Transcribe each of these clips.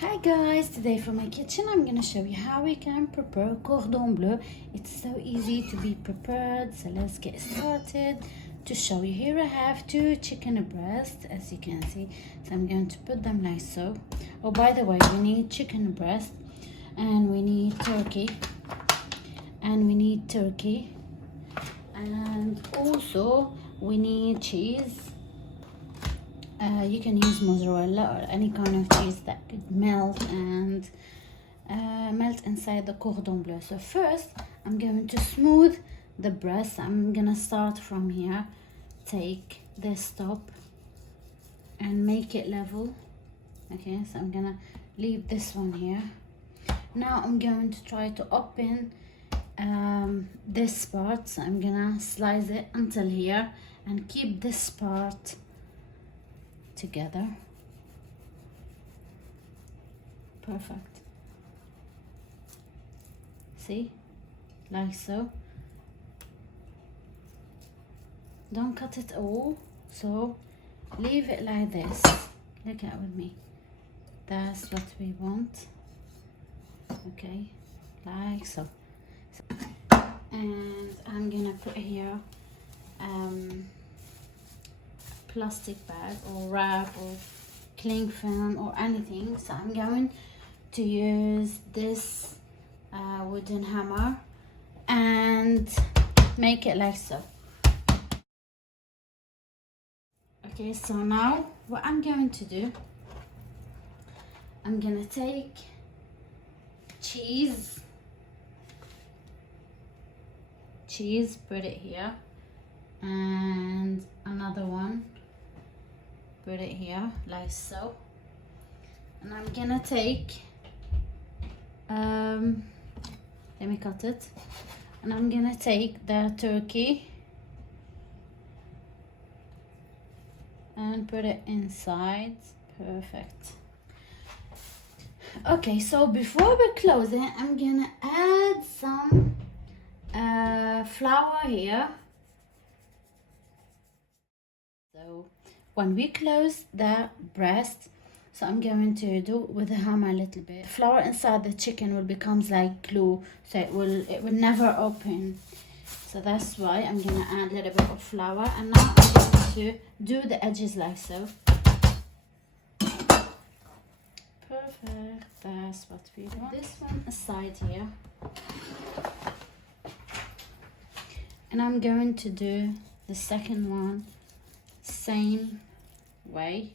Hi guys, today from my kitchen I'm gonna show you how we can prepare cordon bleu. It's so easy to be prepared, so let's get started. To show you, here I have 2 chicken breasts, as you can see, so I'm going to put them like so. Oh, by the way, we need chicken breast and we need turkey and also we need cheese. You can use mozzarella or any kind of cheese that could melt and melt inside the cordon bleu. So first I'm going to smooth the breast. I'm gonna start from here, take this top and make it level. Okay, so I'm gonna leave this one here. Now I'm going to try to open this part, so I'm gonna slice it until here and keep this part together. Perfect. See, like so. Don't cut it all, so leave it like this. Look at it with me. That's what we want. Okay, like so. And I'm gonna put here plastic bag or wrap or cling film or anything. So I'm going to use this wooden hammer and make it like so. Okay, so now what I'm going to do, I'm gonna take cheese, put it here, and another one, put it here like so. And I'm gonna take let me cut it, and I'm gonna take the turkey and put it inside. Perfect. Okay, so before we close it, I'm gonna add some flour here. So when we close the breast, so I'm going to do with the hammer a little bit. Flour inside the chicken will become like glue, so it will never open. So that's why I'm gonna add a little bit of flour, and now I'm going to do the edges like so. Perfect. That's what we want. This one aside here, and I'm going to do the second one same way.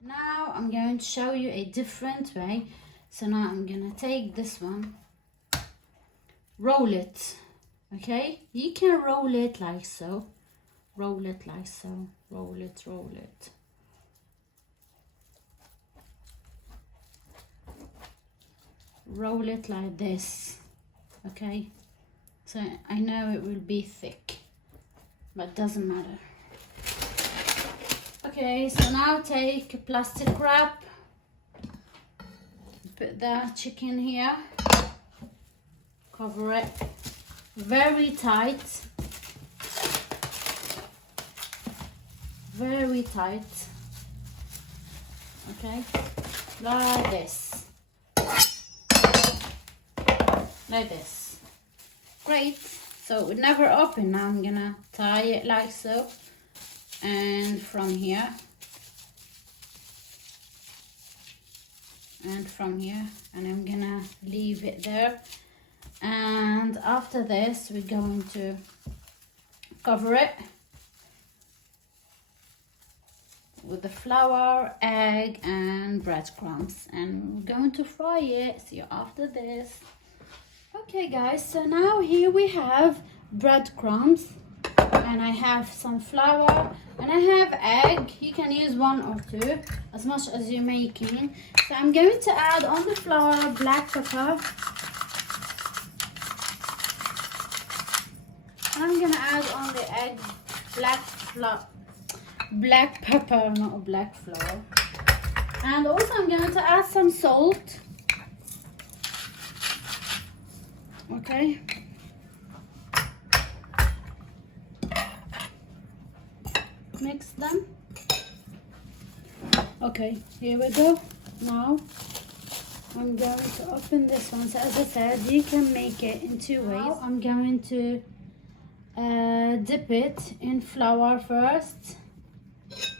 Now I'm going to show you a different way. So now I'm gonna take this one, roll it. Okay, you can roll it like so, roll it like so, roll it, roll it. Roll it like this. Okay, so I know it will be thick, but doesn't matter. Okay, so now take a plastic wrap, put the chicken here, cover it very tight, very tight. Okay, like this, like this. Great. So it would never open. Now I'm gonna tie it like so, and from here and from here, and I'm gonna leave it there. And after this we're going to cover it with the flour, egg and breadcrumbs, and we're going to fry it. See you after this. Okay guys, so now here we have breadcrumbs, and I have some flour, and I have egg. You can use 1 or 2 as much as you're making. So I'm going to add on the flour black pepper. I'm gonna add on the egg black pepper, not black flour. And also I'm going to add some salt. Okay. Mix them. Okay, here we go. Now I'm going to open this one. So as I said, you can make it in two ways. Now I'm going to dip it in flour first.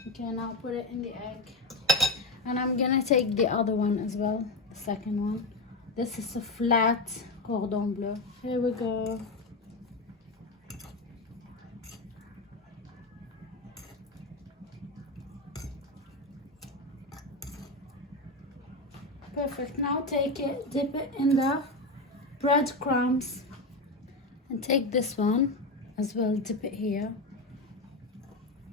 Okay, now put it in the egg. And I'm gonna take the other one as well, the second one. This is a flat cordon bleu. Here we go. Perfect. Now take it, dip it in the breadcrumbs, and take this one as well, dip it here.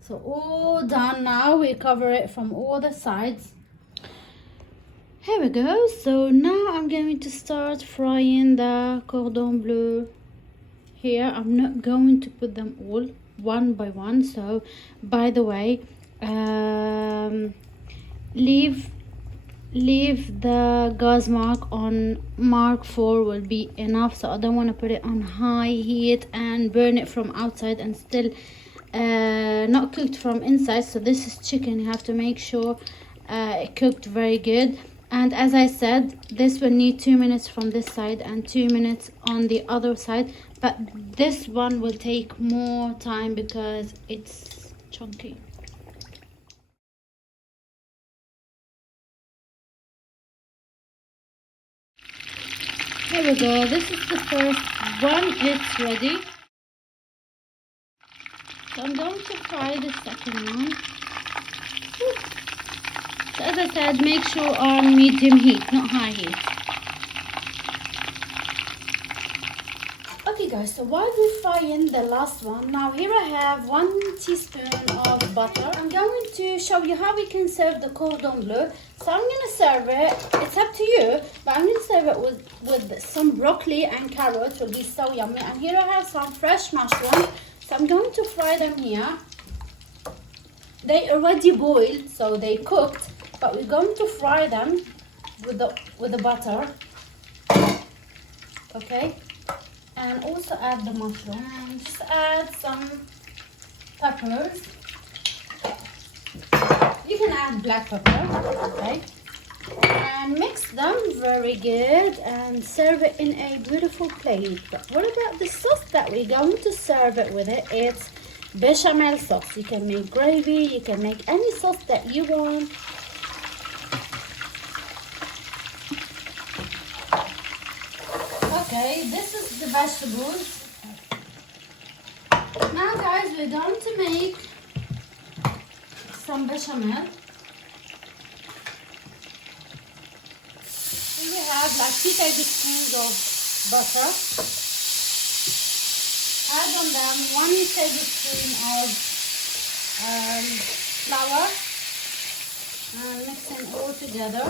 So all done. Now we cover it from all the sides. Here we go. So now I'm going to start frying the cordon bleu. Here I'm not going to put them all one by one. So by the way, leave the gas mark on mark 4 will be enough. So I don't want to put it on high heat and burn it from outside and still not cooked from inside. So this is chicken, you have to make sure it cooked very good. And as I said, this will need 2 minutes from this side and 2 minutes on the other side, but this one will take more time because it's chunky. Here we go. This is the first one. It's ready. So I'm going to fry the second one. So as I said, make sure on medium heat, not high heat. Okay guys, so while we're frying the last one, now here I have 1 teaspoon of butter. I'm going to show you how we can serve the cordon bleu. So I'm going to serve it, it's up to you, but I'm going to serve it with some broccoli and carrots. Will be so yummy. And here I have some fresh mushrooms. So I'm going to fry them here. They already boiled, so they cooked, but we're going to fry them with the butter. Okay. And also add the mushroom and just add some peppers. You can add black pepper, okay, and mix them very good and serve it in a beautiful plate. But what about the sauce that we're going to serve it with? It's béchamel sauce. You can make gravy, you can make any sauce that you want. Okay, this is the vegetables. Now guys, we're going to make some bechamel. Here we have like 2 tablespoons of butter. Add on them 1 tablespoon of flour and mix them all together.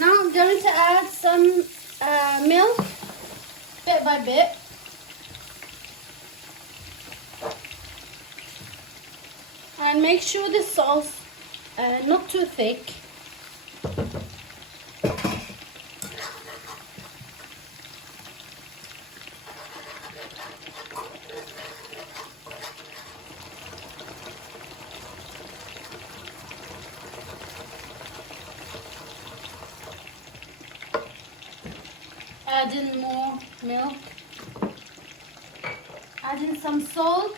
Now I'm going to add some milk, bit by bit. And make sure the sauce not too thick. Add in more milk. Add in some salt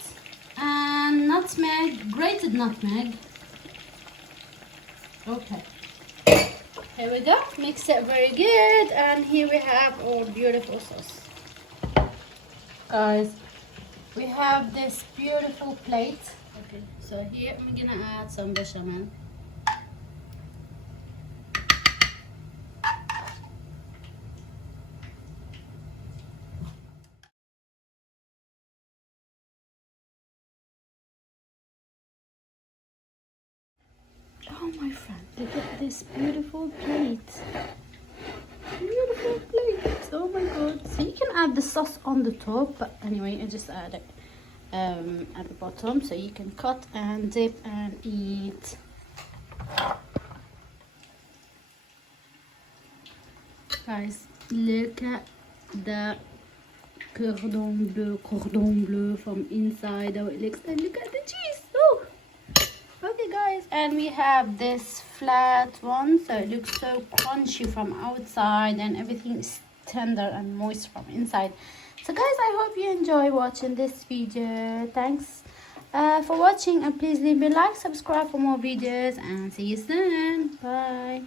and nutmeg, grated nutmeg. Okay. Here we go. Mix it very good, and here we have our beautiful sauce. Guys, we have this beautiful plate. Okay, so here I'm gonna add some bechamel. Oh my friend, look at this beautiful plate. Beautiful plate. Oh my god. So you can add the sauce on the top, but anyway, I just add it at the bottom, so you can cut and dip and eat. Guys, look at the cordon bleu from inside how it looks, and look at the cheese. Oh, okay guys, and we have this flat one, so it looks so crunchy from outside and everything is tender and moist from inside. So guys, I hope you enjoy watching this video. Thanks for watching, and please leave me a like, subscribe for more videos, and see you soon. Bye.